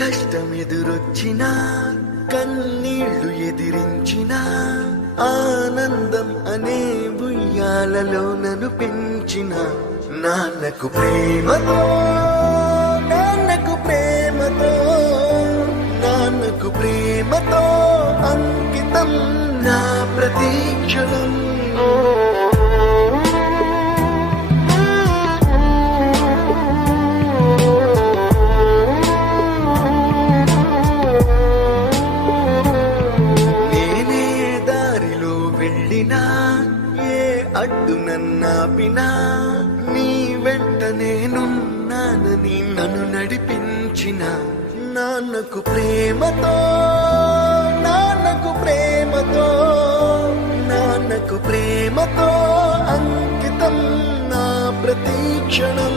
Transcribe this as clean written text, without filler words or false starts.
కష్టమెదురొచ్చినా కన్నీళ్లు ఎదిరించిన ఆనందం అనే ఉయ్యాలలో నన్ను పెంచిన నాన్నకు ప్రేమతో నాన్నకు ప్రేమతో నాన్నకు ప్రేమతో అంకితం నా ప్రతీక్షణం. నేనే దారిలో వెళ్ళినా ఏ అడ్డు నన్నాపినా నీ వెంట నేనున్నానని నన్ను నడిపించిన నాన్నకు ప్రేమతో నాన్నకు ప్రేమతో నాన్నకు ప్రేమతో అంకితం నా ప్రతీక్షణం.